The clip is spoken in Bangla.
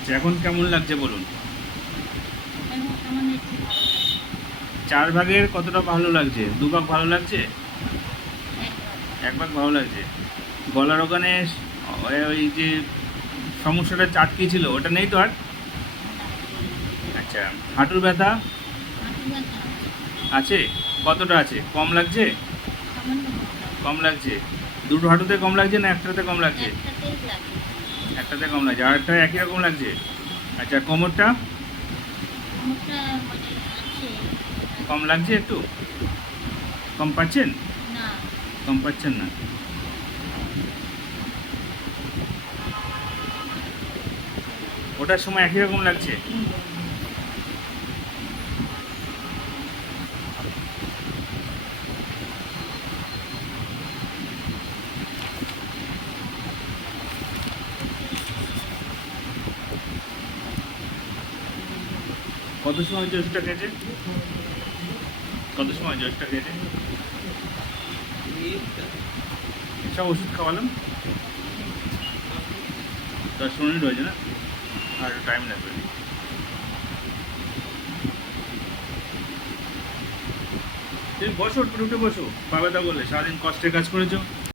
আচ্ছা, এখন কেমন লাগছে বলুন? এখন সামান্য একটু ভালো লাগে। 4 ভাগের কতটা ভালো লাগছে? 2 ভাগ ভালো লাগছে? একবার 1 ভাগ ভালো লাগছে। গলার ওখানে ওই যে সমস্যাটা আটকে ওটা নেই তো আর? না, আচ্ছা, হাঁটুর ব্যথা হাঁটু ব্যথা আছে? কতটা আছে? কম লাগছে? সামান্য ভালো লাগে। কম লাগছে। দুটো হাঁটুতে কম লাগছে না একটাতে কম লাগছে? একটাতেই লাগে। একটাতে কম লাগছে, আরেকটা একই রকম লাগছে। আচ্ছা, কোমরটা কোমরটা মানে আছে। কম লাগছে একটু? কম পাচ্ছেন? না, কম পাচ্ছেন না? ওটার সময় একই রকম লাগছে? কত সময় হচ্ছে ওষুধটা খেয়েছে? কত সময় হচ্ছে ওষুধটা খেয়েছে? সব ওষুধ খাওয়ালাম, 10 মিনিট হয়েছে না? আর টাইম লাগবে। তুমি বসো, একটু উঠে বসো। পা ব্যথা বললে সারাদিন কষ্টের কাজ করেছো।